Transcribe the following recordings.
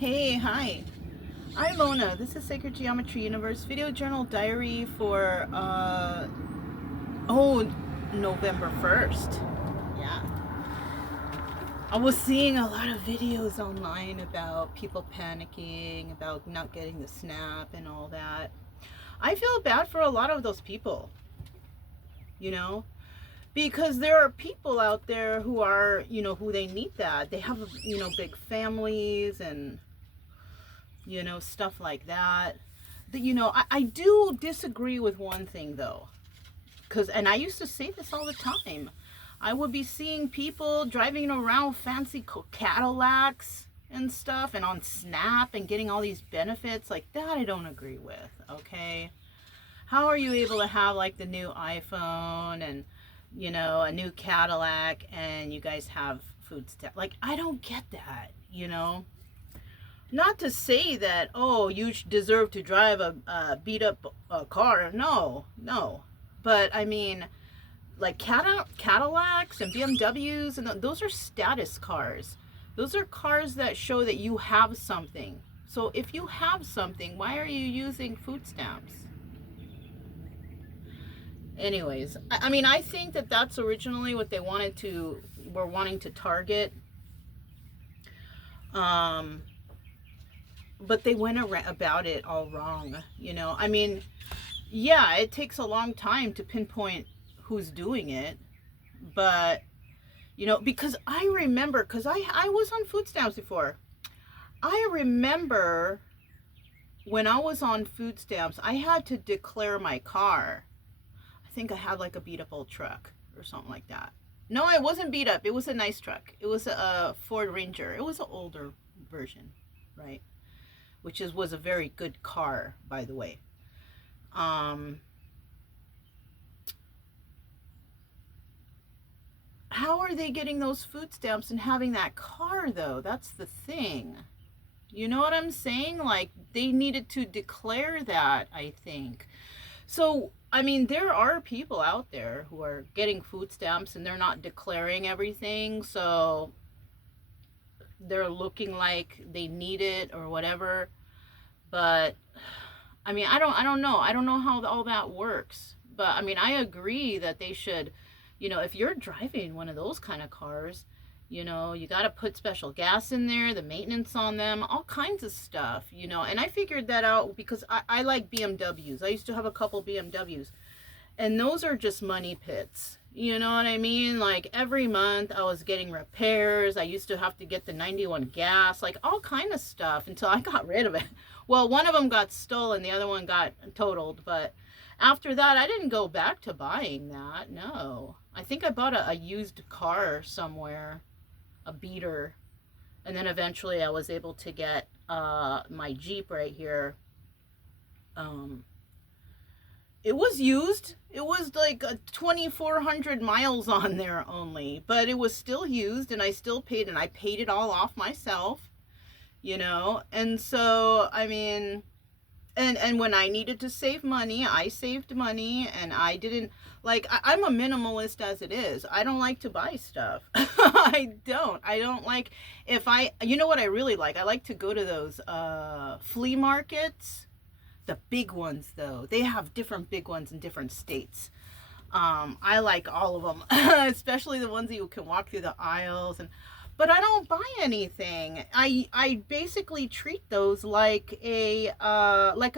Hey, hi. I'm Mona. This is Sacred Geometry Universe video journal diary for November 1st. Yeah. I was seeing a lot of videos online about people panicking, about not getting the snap and all that. I feel bad for a lot of those people, you know, because there are people out there who are, who they need that. They have, big families and stuff like that. I do disagree with one thing though, and I used to say this all the time. I would be seeing people driving around fancy Cadillacs and stuff and on Snap and getting all these benefits like that. I don't agree with. Okay, how are you able to have like the new iPhone and a new Cadillac and you guys have food stamps? Like, I don't get that. Not to say that, oh, you deserve to drive a beat up car. No, no. But I mean, like Cadillacs and BMWs, and those are status cars. Those are cars that show that you have something. So if you have something, why are you using food stamps? Anyways, I mean, I think that that's originally what they were wanting to target. But they went about it all wrong. I mean, yeah, it takes a long time to pinpoint who's doing it, but because I remember, because I was on food stamps before. I remember when I was on food stamps, I had to declare my car. I think I had like a beat up old truck or something like that. No, it wasn't beat up. It was a nice truck. It was a Ford Ranger. It was an older version, right? Which was a very good car, by the way. How are they getting those food stamps and having that car, though? That's the thing. You know what I'm saying? Like, they needed to declare that, I think. So, I mean, there are people out there who are getting food stamps and they're not declaring everything. So, they're looking like they need it or whatever. But I mean, I don't know. I don't know how all that works. But I mean, I agree that they should, if you're driving one of those kind of cars, you got to put special gas in there, the maintenance on them, all kinds of stuff, And I figured that out because I like BMWs. I used to have a couple BMWs. And those are just money pits. You know what I mean? Like every month I was getting repairs. I used to have to get the 91 gas, like all kind of stuff until I got rid of it. Well, one of them got stolen, the other one got totaled. But after that, I didn't go back to buying that. No. I think I bought a used car somewhere, a beater. And then eventually I was able to get my Jeep right here. It was used. It was like 2,400 miles on there only, but it was still used and I still paid, and I paid it all off myself, And so, I mean, and when I needed to save money, I saved money, and I didn't, like, I'm a minimalist as it is. I don't like to buy stuff. I don't like, you know what I really like? I like to go to those flea markets. The big ones, though, they have different big ones in different states. I like all of them, especially the ones that you can walk through the aisles. But I don't buy anything. I basically treat those like a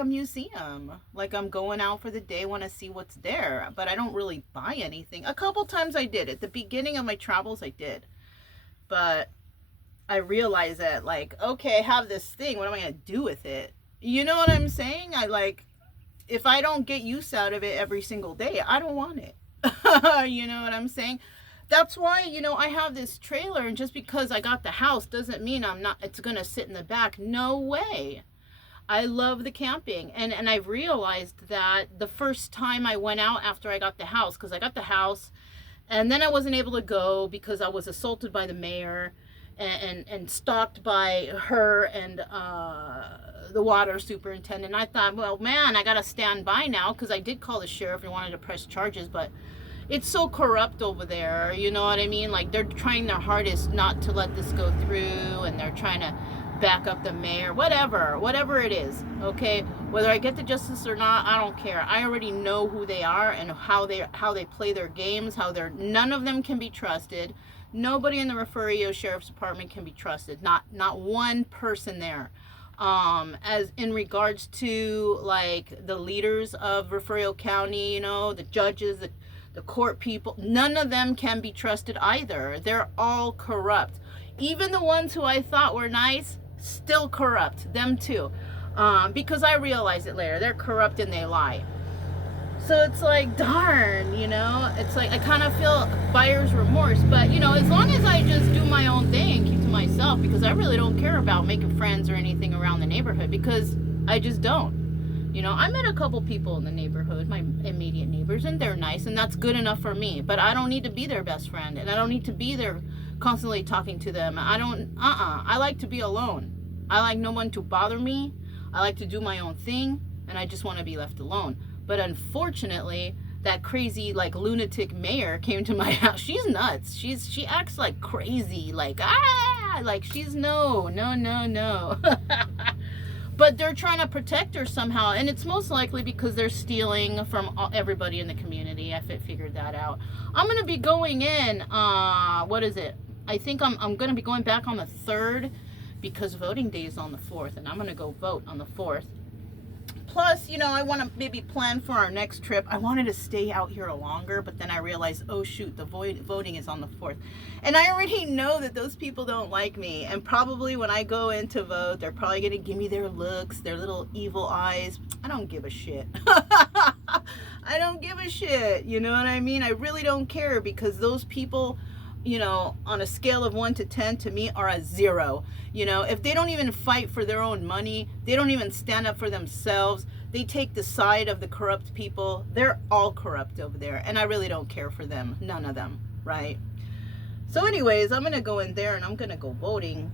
museum. Like I'm going out for the day, want to see what's there. But I don't really buy anything. A couple times I did. At the beginning of my travels, I did. But I realized that, like, okay, I have this thing. What am I going to do with it? You know what I'm saying? If I don't get use out of it every single day, I don't want it. You know what I'm saying? That's why, I have this trailer, and just because I got the house doesn't mean it's going to sit in the back. No way. I love the camping. And I've realized that the first time I went out after I got the house, because I got the house, and then I wasn't able to go because I was assaulted by the mayor and stalked by her and the water superintendent. I thought, well, man, I gotta stand by now, because I did call the sheriff and wanted to press charges, but it's so corrupt over there. You know what I mean? Like, they're trying their hardest not to let this go through, and they're trying to back up the mayor, whatever it is, okay? Whether I get the justice or not, I don't care. I already know who they are and how they play their games, none of them can be trusted. Nobody in the Refugio Sheriff's Department can be trusted. Not one person there. As in regards to like the leaders of Refugio County, the judges, the court people, none of them can be trusted either. They're all corrupt. Even the ones who I thought were nice, still corrupt. Them too. Because I realized it later. They're corrupt and they lie. So it's like, darn, it's like I kind of feel buyer's remorse. But, as long as I just do my own thing, keep to myself, because I really don't care about making friends or anything around the neighborhood, because I just don't. I met a couple people in the neighborhood, my immediate neighbors, and they're nice, and that's good enough for me. But I don't need to be their best friend, and I don't need to be there constantly talking to them. I like to be alone. I like no one to bother me. I like to do my own thing, and I just want to be left alone. But unfortunately, that crazy, like, lunatic mayor came to my house. She's nuts. She acts like crazy, like she's no. But they're trying to protect her somehow, and it's most likely because they're stealing from everybody in the community. I figured that out. I'm gonna be going in. What is it? I think I'm gonna be going back on the 3rd, because voting day is on the 4th, and I'm gonna go vote on the 4th. Plus, I want to maybe plan for our next trip. I wanted to stay out here longer, but then I realized, oh shoot, the voting is on the 4th. And I already know that those people don't like me. And probably when I go in to vote, they're probably going to give me their looks, their little evil eyes. I don't give a shit. I don't give a shit. You know what I mean? I really don't care, because those people, on a scale of 1 to 10, to me, are a 0. If they don't even fight for their own money, they don't even stand up for themselves, they take the side of the corrupt people, they're all corrupt over there, and I really don't care for them. None of them, right? So anyways, I'm going to go in there and I'm going to go voting,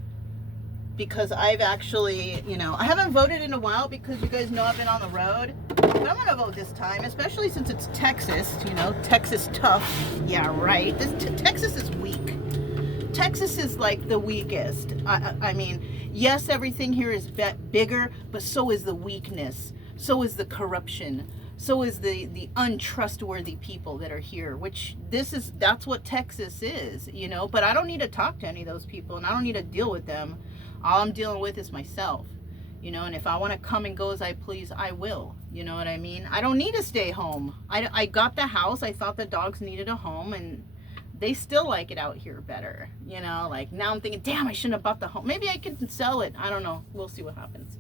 because I've actually, I haven't voted in a while, because you guys know I've been on the road. But I'm going to vote this time, especially since it's Texas, Texas tough. Yeah, right. Texas is weak. Texas is like the weakest. I mean, yes, everything here is bigger, but so is the weakness. So is the corruption. So is the untrustworthy people that are here, which that's what Texas is, But I don't need to talk to any of those people, and I don't need to deal with them. All I'm dealing with is myself, and if I want to come and go as I please, I will. You know what I mean? I don't need to stay home. I got the house. I thought the dogs needed a home, and they still like it out here better. Like now I'm thinking, damn, I shouldn't have bought the home. Maybe I can sell it. I don't know. We'll see what happens.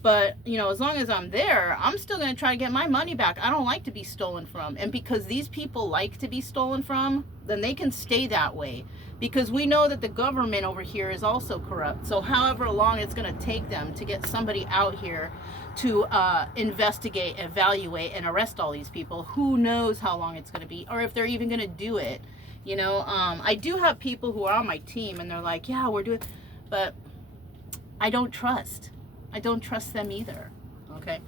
But, as long as I'm there, I'm still going to try to get my money back. I don't like to be stolen from. And because these people like to be stolen from, then they can stay that way. Because we know that the government over here is also corrupt. So however long it's going to take them to get somebody out here to investigate, evaluate, and arrest all these people, who knows how long it's going to be, or if they're even going to do it. I do have people who are on my team, and they're like, yeah, we're doing, but I don't trust them either. Okay.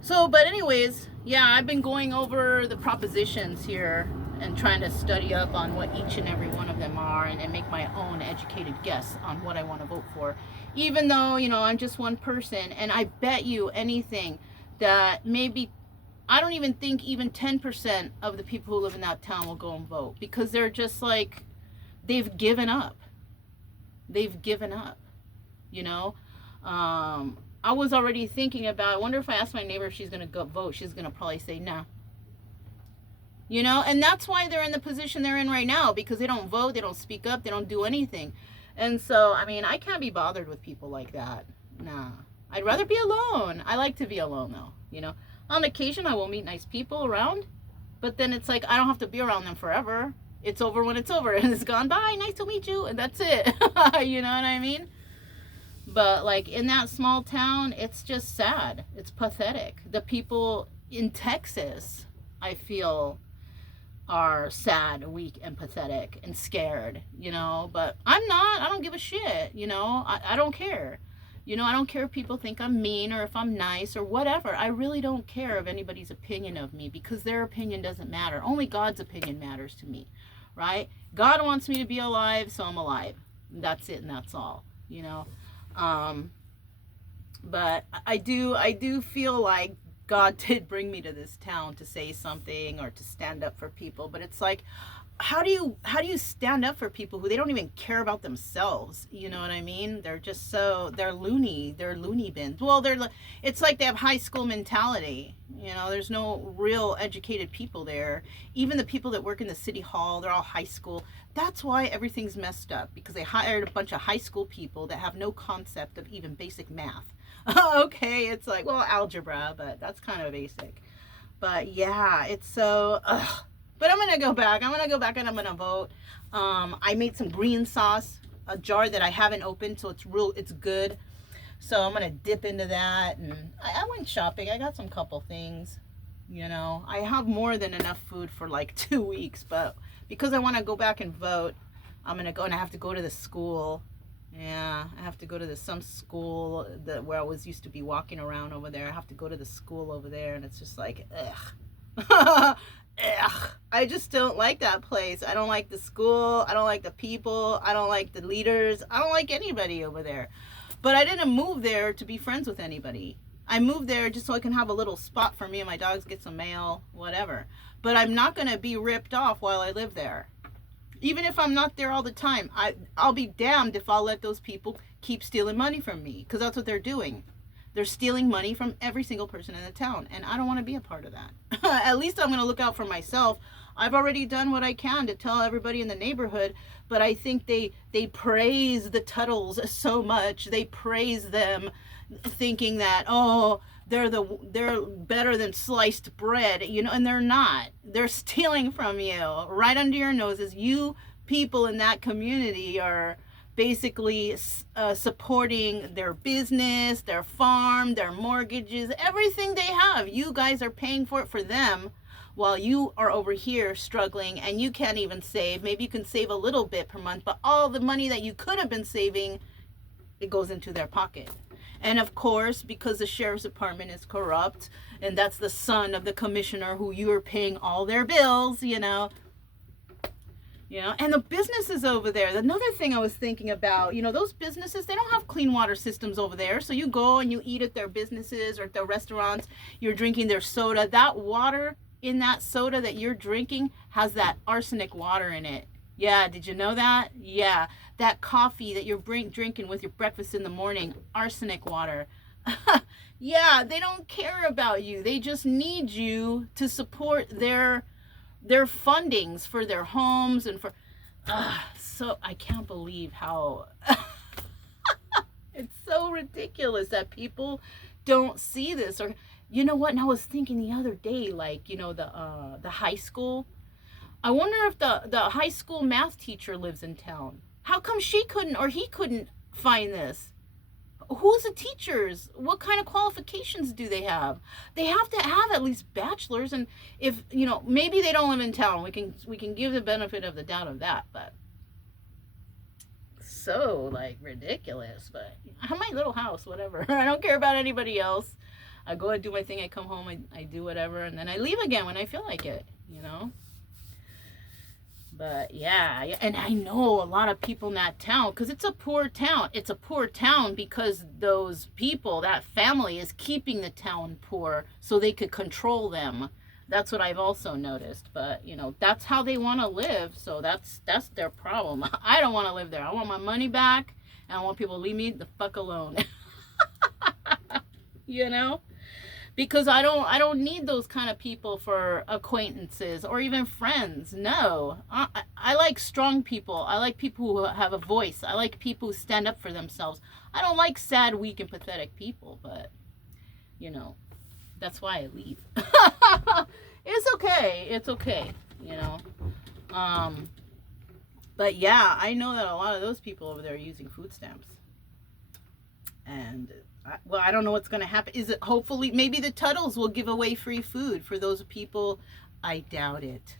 So, but anyways, yeah, I've been going over the propositions here and trying to study up on what each and every one of them are, and make my own educated guess on what I want to vote for. Even though, I'm just one person, and I bet you anything that maybe, I don't even think even 10% of the people who live in that town will go and vote, because they're just like, they've given up. I was already thinking about, I wonder if I ask my neighbor if she's going to go vote, she's going to probably say no. And that's why they're in the position they're in right now, because they don't vote, they don't speak up, they don't do anything. And so, I mean, I can't be bothered with people like that. Nah. I'd rather be alone. I like to be alone, though, On occasion, I will meet nice people around, but then it's like, I don't have to be around them forever. It's over when it's over, and it's gone. Bye, nice to meet you, and that's it. You know what I mean? But, like, in that small town, it's just sad. It's pathetic. The people in Texas, I feel, are sad, weak, and pathetic, and scared, But I'm not. I don't give a shit, I don't care. I don't care if people think I'm mean or if I'm nice or whatever. I really don't care of anybody's opinion of me, because their opinion doesn't matter. Only God's opinion matters to me, right? God wants me to be alive, so I'm alive. That's it, and that's all, Um, but I do feel like God did bring me to this town to say something or to stand up for people. But it's like, how do you stand up for people who they don't even care about themselves? You know what I mean? They're just so they're loony bins. Well, it's like they have high school mentality. There's no real educated people there. Even the people that work in the city hall, they're all high school. That's why everything's messed up, because they hired a bunch of high school people that have no concept of even basic math. Okay, it's like, well, algebra, but that's kind of basic. But yeah, it's so but I'm gonna go back. I'm gonna go back and I'm gonna vote. I made some green sauce, a jar that I haven't opened, so it's good. So I'm gonna dip into that, and I went shopping. I got some couple things. I have more than enough food for like 2 weeks, but because I want to go back and vote, I'm gonna go, and I have to go to the school. Yeah, I have to go to some school where I was used to be walking around over there. I have to go to the school over there, and it's just like, ugh. Ugh. I just don't like that place. I don't like the school. I don't like the people. I don't like the leaders. I don't like anybody over there. But I didn't move there to be friends with anybody. I moved there just so I can have a little spot for me and my dogs, get some mail, whatever. But I'm not going to be ripped off while I live there. Even if I'm not there all the time, I'll be damned if I'll let those people keep stealing money from me, because that's what they're doing. They're stealing money from every single person in the town, and I don't want to be a part of that. At least I'm going to look out for myself. I've already done what I can to tell everybody in the neighborhood, but I think they praise the Tuttles so much. They praise them, thinking that, oh, they're better than sliced bread, and they're not. They're stealing from you right under your noses. You people in that community are basically supporting their business, their farm, their mortgages, everything they have. You guys are paying for it for them, while you are over here struggling, and you can't even save. Maybe you can save a little bit per month, but all the money that you could have been saving, it goes into their pocket. And of course, because the sheriff's department is corrupt, and that's the son of the commissioner who you are paying all their bills, and the businesses over there. Another thing I was thinking about, those businesses, they don't have clean water systems over there. So you go and you eat at their businesses or at their restaurants, you're drinking their soda. That water in that soda that you're drinking has that arsenic water in it. Yeah, did you know that? Yeah, that coffee that you're drinking with your breakfast in the morning, arsenic water. Yeah, they don't care about you. They just need you to support their fundings for their homes and for so I can't believe how it's so ridiculous that people don't see this. Or you know what? And I was thinking the other day, like, the high school. I wonder if the high school math teacher lives in town. How come she couldn't, or he couldn't find this? Who's the teachers? What kind of qualifications do they have? They have to have at least bachelors. And if, maybe they don't live in town, we can give the benefit of the doubt of that. But so, like, ridiculous. But I have my little house, whatever. I don't care about anybody else. I go and do my thing. I come home. I do whatever. And then I leave again when I feel like it, But yeah, and I know a lot of people in that town, because it's a poor town. It's a poor town because those people, that family, is keeping the town poor so they could control them. That's what I've also noticed. But, that's how they want to live. So that's their problem. I don't want to live there. I want my money back, and I want people to leave me the fuck alone. Because I don't need those kind of people for acquaintances or even friends. No, I like strong people. I like people who have a voice. I like people who stand up for themselves. I don't like sad, weak, and pathetic people. But that's why I leave. It's okay. It's okay. But yeah, I know that a lot of those people over there are using food stamps. And I don't know what's going to happen. Is it hopefully maybe the Tuttles will give away free food for those people? I doubt it.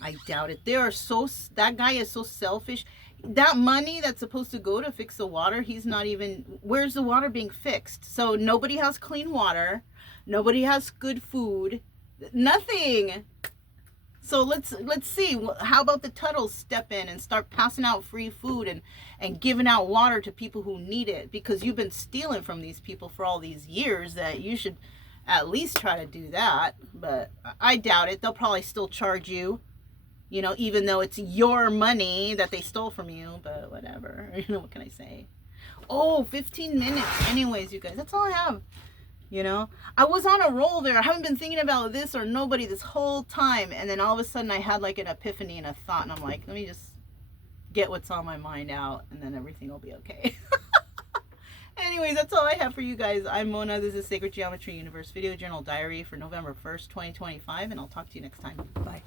I doubt it. That guy is so selfish. That money that's supposed to go to fix the water, he's not even, where's the water being fixed? So nobody has clean water. Nobody has good food. Nothing. So let's see. How about the Tuttles step in and start passing out free food and giving out water to people who need it, because you've been stealing from these people for all these years. That you should at least try to do that. But I doubt it. They'll probably still charge you, you know, even though it's your money that they stole from you. But whatever. You know, what can I say? Oh, 15 minutes. Anyways, you guys, that's all I have. You know, I was on a roll there. I haven't been thinking about this or nobody this whole time. And then all of a sudden I had like an epiphany and a thought. And I'm like, let me just get what's on my mind out. And then everything will be okay. Anyways, that's all I have for you guys. I'm Mona. This is Sacred Geometry Universe Video Journal Diary for November 1st, 2025. And I'll talk to you next time. Bye.